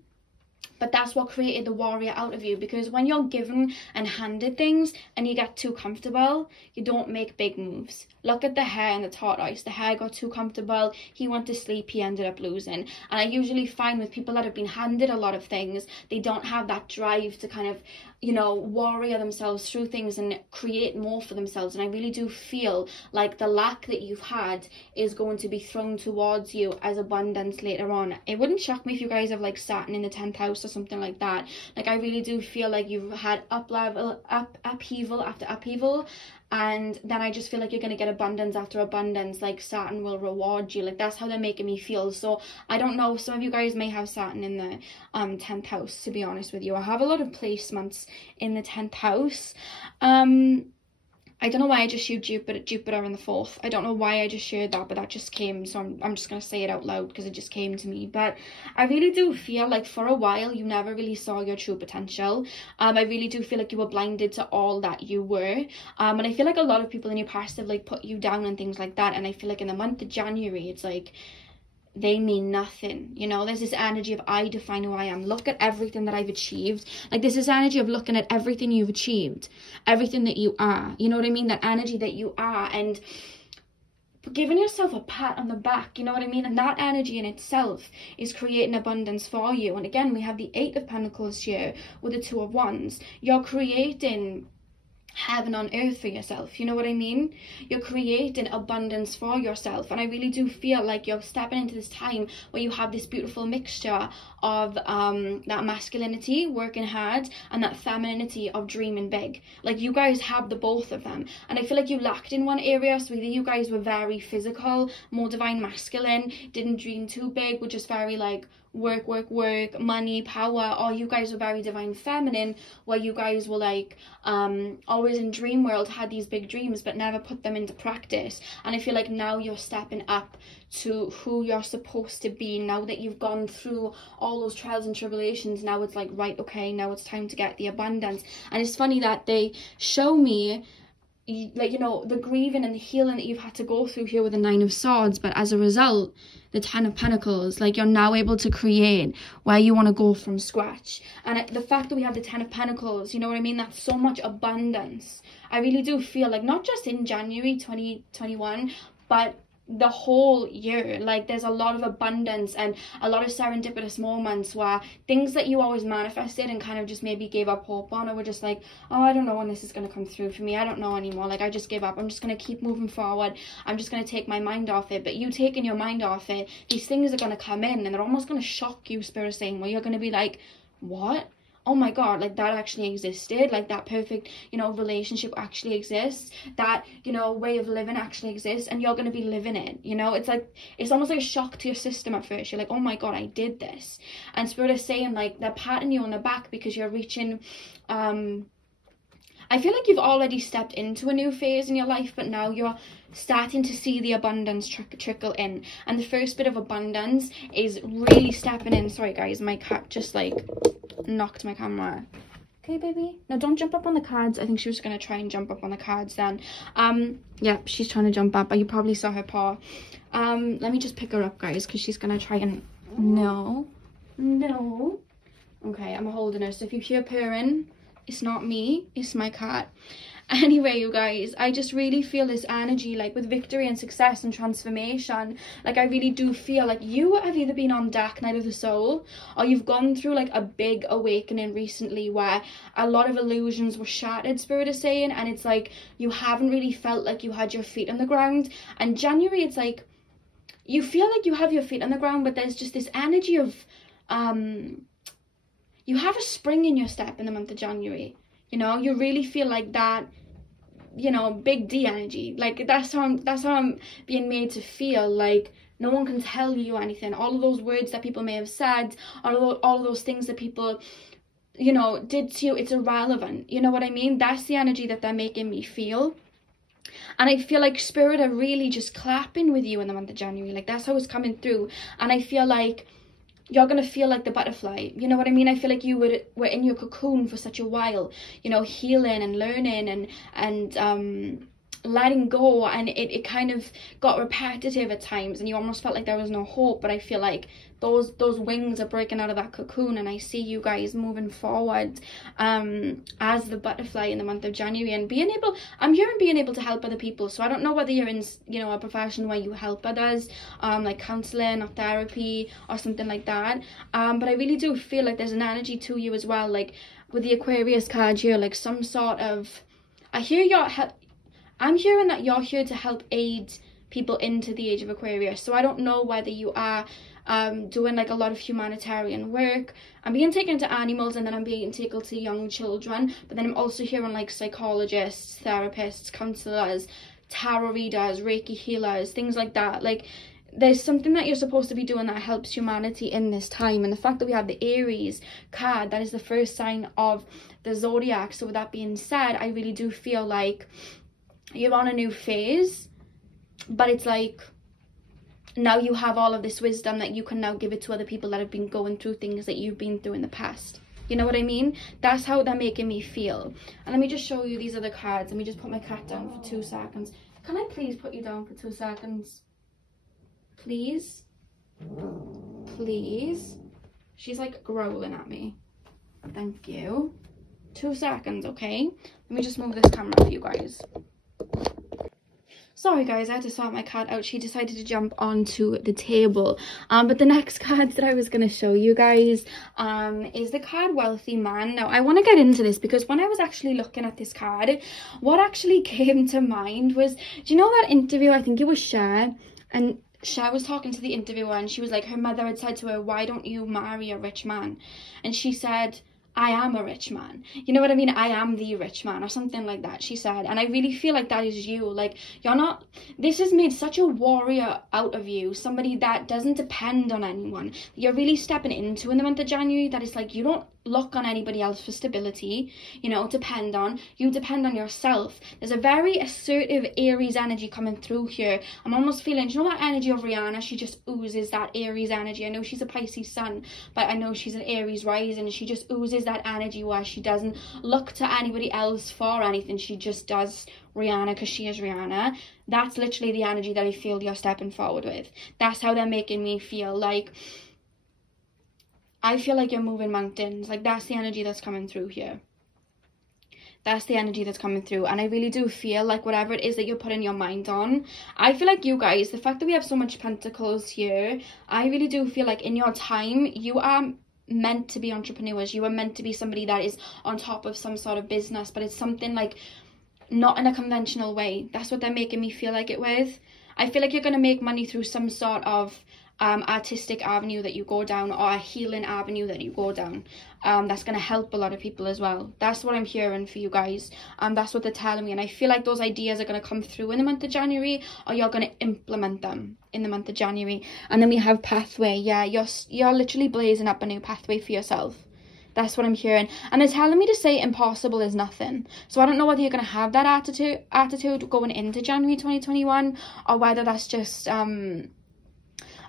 But that's what created the warrior out of you, because when you're given and handed things and you get too comfortable, you don't make big moves. Look at the hare and the tortoise. The hare got too comfortable. He went to sleep. He ended up losing. And I usually find with people that have been handed a lot of things, they don't have that drive to kind of, you know, warrior themselves through things and create more for themselves. And I really do feel like the lack that you've had is going to be thrown towards you as abundance later on. It wouldn't shock me if you guys have like Saturn in the 10th house or something like that. Like, I really do feel like you've had upheaval after upheaval, and then I just feel like you're going to get abundance after abundance. Like, Saturn will reward you. Like, that's how they're making me feel. So I don't know, some of you guys may have Saturn in the 10th house, to be honest with you. I have a lot of placements in the 10th house. I don't know why I just shared Jupiter in the 4th. I don't know why I just shared that, but that just came, so I'm just going to say it out loud because it just came to me. But I really do feel like for a while you never really saw your true potential. I really do feel like you were blinded to all that you were. And I feel like a lot of people in your past have like put you down and things like that. And I feel like in the month of January, it's like, they mean nothing, you know. There's this energy of I define who I am. Look at everything that I've achieved. Like, there's this energy of looking at everything you've achieved, everything that you are, you know what I mean, that energy that you are, and giving yourself a pat on the back, you know what I mean. And that energy in itself is creating abundance for you. And again, we have the 8 of Pentacles here with the 2 of Wands. You're creating heaven on earth for yourself, you know what I mean. You're creating abundance for yourself, and I really do feel like you're stepping into this time where you have this beautiful mixture of that masculinity, working hard, and that femininity of dreaming big. Like, you guys have the both of them, and I feel like you lacked in one area. So either you guys were very physical, more divine masculine, didn't dream too big, were just very like work, money, power, or you guys were very divine feminine, where you guys were like always in dream world, had these big dreams but never put them into practice. And I feel like now you're stepping up to who you're supposed to be. Now that you've gone through all those trials and tribulations, now it's like, right, okay, now it's time to get the abundance. And it's funny that they show me, like, you know, the grieving and the healing that you've had to go through here with the 9 of Swords, but as a result, the 10 of Pentacles, like, you're now able to create where you want to go from scratch. And the fact that we have the 10 of Pentacles, you know what I mean, that's so much abundance. I really do feel like, not just in January 2021, but the whole year, like, there's a lot of abundance and a lot of serendipitous moments where things that you always manifested and kind of just maybe gave up hope on, or were just like, oh, I don't know when this is going to come through for me, I don't know anymore, like, I just give up, I'm just going to keep moving forward, I'm just going to take my mind off it. But you taking your mind off it, these things are going to come in and they're almost going to shock you, Spirit saying, where you're going to be like, what? Oh my god, like, that actually existed, like, that perfect, you know, relationship actually exists, that, you know, way of living actually exists, and you're going to be living it, you know. It's like, it's almost like a shock to your system at first. You're like, oh my god, I did this. And Spirit is saying, like, they're patting you on the back because you're reaching, I feel like you've already stepped into a new phase in your life, but now you're starting to see the abundance trickle in. And the first bit of abundance is really stepping in. Sorry guys, my cat just like knocked my camera. Okay, baby, no, don't jump up on the cards. I think she was gonna try and jump up on the cards then. Yeah, she's trying to jump up, but you probably saw her paw. Let me just pick her up, guys, because she's gonna try and no. Okay, I'm holding her, so if you hear purring, it's not me, it's my cat. Anyway, you guys, I just really feel this energy, like, with victory and success and transformation. Like, I really do feel like you have either been on dark night of the soul, or you've gone through like a big awakening recently where a lot of illusions were shattered, Spirit is saying, and it's like you haven't really felt like you had your feet on the ground. And January, it's like you feel like you have your feet on the ground, but there's just this energy of you have a spring in your step in the month of January. You know, you really feel like that, you know, big D energy. Like, that's how I'm being made to feel. Like, no one can tell you anything. All of those words that people may have said, all of those things that people, you know, did to you, it's irrelevant. You know what I mean? That's the energy that they're making me feel. And I feel like Spirit are really just clapping with you in the month of January. Like, that's how it's coming through. And I feel like you're going to feel like the butterfly, you know what I mean? I feel like you were in your cocoon for such a while, you know, healing and learning and letting go, and it kind of got repetitive at times, and you almost felt like there was no hope. But I feel like those wings are breaking out of that cocoon, and I see you guys moving forward as the butterfly in the month of January, and I'm hearing being able to help other people. So I don't know whether you're in, you know, a profession where you help others, like counseling or therapy or something like that, but I really do feel like there's an energy to you as well, like with the Aquarius card here, like some sort of, I'm hearing that you're here to help aid people into the age of Aquarius. So I don't know whether you are doing like a lot of humanitarian work. I'm being taken to animals, and then I'm being taken to young children, but then I'm also hearing like psychologists, therapists, counselors, tarot readers, Reiki healers, things like that. Like there's something that you're supposed to be doing that helps humanity in this time. And the fact that we have the Aries card, that is the first sign of the zodiac. So with that being said, I really do feel like you're on a new phase, but it's like now you have all of this wisdom that you can now give it to other people that have been going through things that you've been through in the past. You know what I mean? That's how they're making me feel. And let me just show you these other cards. Let me just put my cat down for 2 seconds. Can I please put you down for 2 seconds? Please? Please? She's like growling at me. Thank you. 2 seconds, okay? Let me just move this camera for you guys. Sorry guys, I had to sort my cat out. She decided to jump onto the table. But the next card that I was going to show you guys is the card Wealthy Man. Now, I want to get into this because when I was actually looking at this card, what actually came to mind was, do you know that interview? I think it was Cher, and Cher was talking to the interviewer, and she was like, her mother had said to her, why don't you marry a rich man? And she said, I am a rich man. You know what I mean? I am the rich man, or something like that, she said. And I really feel like that is you. Like, you're not, this has made such a warrior out of you, somebody that doesn't depend on anyone. You're really stepping into in the month of January, that it's like you don't look on anybody else for stability, you know, you depend on yourself. There's a very assertive Aries energy coming through here. I'm almost feeling, you know that energy of Rihanna? She just oozes that Aries energy. I know she's a Pisces sun, but I know she's an Aries rising, and she just oozes that energy where she doesn't look to anybody else for anything. She just does Rihanna because she is Rihanna. That's literally the energy that I feel you're stepping forward with. That's how they're making me feel. Like, I feel like you're moving mountains. Like, that's the energy that's coming through here. That's the energy that's coming through. And I really do feel like whatever it is that you're putting your mind on, I feel like you guys, the fact that we have so much pentacles here, I really do feel like in your time, you are meant to be entrepreneurs. You are meant to be somebody that is on top of some sort of business, but it's something like not in a conventional way. That's what they're making me feel like it with. I feel like you're going to make money through some sort of artistic avenue that you go down, or a healing avenue that you go down, that's going to help a lot of people as well. That's what I'm hearing for you guys, that's what they're telling me. And I feel like those ideas are going to come through in the month of January, or you're going to implement them in the month of January. And then we have pathway. Yeah, you're literally blazing up a new pathway for yourself. That's what I'm hearing. And they're telling me to say impossible is nothing. So I don't know whether you're going to have that attitude going into January 2021, or whether that's just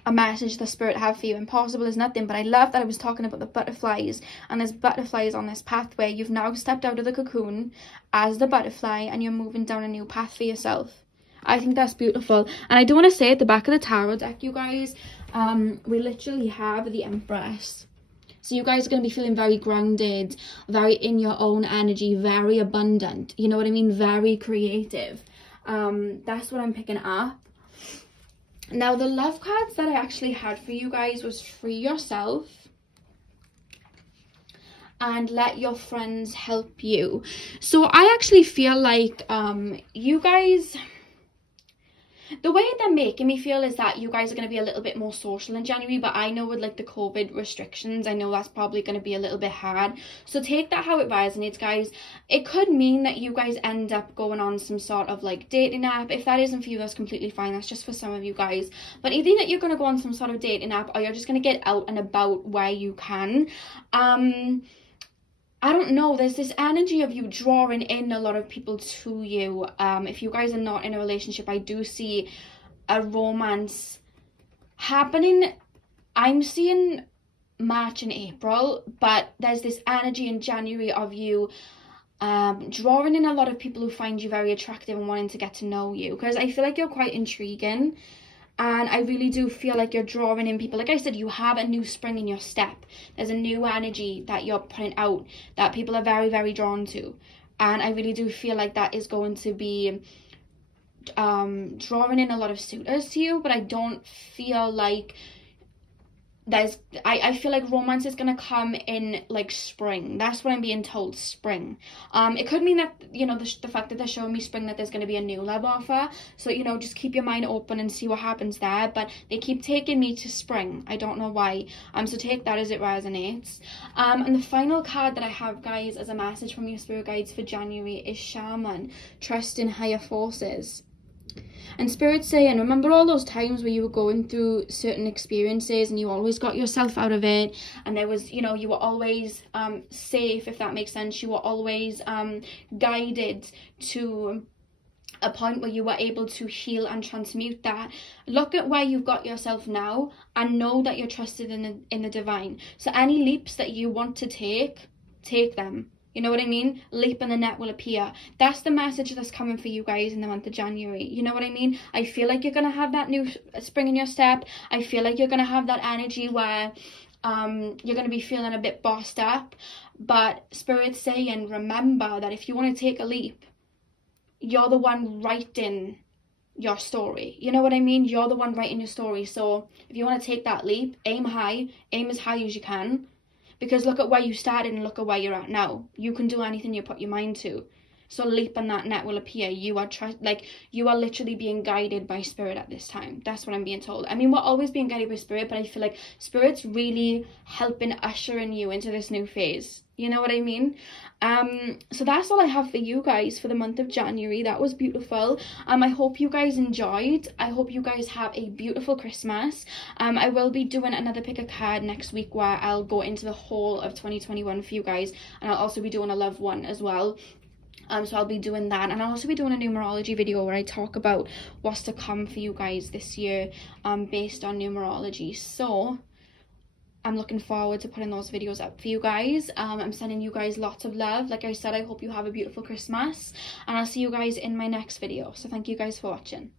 a message the spirit have for you. Impossible is nothing. But I love that I was talking about the butterflies, and there's butterflies on this pathway. You've now stepped out of the cocoon as the butterfly, and you're moving down a new path for yourself. I think that's beautiful. And I do want to say, at the back of the tarot deck, you guys, we literally have the Empress. So you guys are going to be feeling very grounded, very in your own energy, very abundant, you know what I mean, very creative. That's what I'm picking up. Now, the love cards that I actually had for you guys was free yourself and let your friends help you. So I actually feel like you guys, the way they're making me feel is that you guys are going to be a little bit more social in January. But I know with like the COVID restrictions, I know that's probably going to be a little bit hard. So take that how it resonates, guys. It could mean that you guys end up going on some sort of like dating app. If that isn't for you, that's completely fine. That's just for some of you guys. But either that you're going to go on some sort of dating app, or you're just going to get out and about where you can. I don't know, there's this energy of you drawing in a lot of people to you. If you guys are not in a relationship, I do see a romance happening. I'm seeing March and April, but there's this energy in January of you drawing in a lot of people who find you very attractive and wanting to get to know you, because I feel like you're quite intriguing. And I really do feel like you're drawing in people. Like I said, you have a new spring in your step. There's a new energy that you're putting out that people are very, very drawn to. And I really do feel like that is going to be drawing in a lot of suitors to you. But I don't feel like I feel like romance is gonna come in like spring. That's what I'm being told, spring. It could mean that, you know, the fact that they're showing me spring, that there's gonna be a new love offer. So, you know, just keep your mind open and see what happens there. But they keep taking me to spring. I don't know why. So take that as it resonates. And the final card that I have, guys, as a message from your spirit guides for January is Shaman. Trust in higher forces. And Spirit's saying, remember all those times where you were going through certain experiences and you always got yourself out of it, and there was, you know, you were always safe, if that makes sense. You were always guided to a point where you were able to heal and transmute that. Look at where you've got yourself now and know that you're trusted in the divine. So any leaps that you want to take them. You know what I mean? Leap and the net will appear. That's the message that's coming for you guys in the month of January. You know what I mean? I feel like you're going to have that new spring in your step. I feel like you're going to have that energy where you're going to be feeling a bit bossed up. But Spirit's saying, remember that if you want to take a leap, you're the one writing your story. You know what I mean? You're the one writing your story. So if you want to take that leap, aim high. Aim as high as you can. Because look at where you started and look at where you're at now. You can do anything you put your mind to. So leap and that net will appear. You are literally being guided by Spirit at this time. That's what I'm being told. I mean, we're always being guided by Spirit, but I feel like Spirit's really helping ushering you into this new phase. You know what I mean? So that's all I have for you guys for the month of January. That was beautiful. I hope you guys enjoyed. I hope you guys have a beautiful Christmas. I will be doing another pick a card next week where I'll go into the whole of 2021 for you guys, and I'll also be doing a love one as well. So I'll be doing that, and I'll also be doing a numerology video where I talk about what's to come for you guys this year based on numerology. So I'm looking forward to putting those videos up for you guys. I'm sending you guys lots of love. Like I said, I hope you have a beautiful Christmas, and I'll see you guys in my next video. So thank you guys for watching.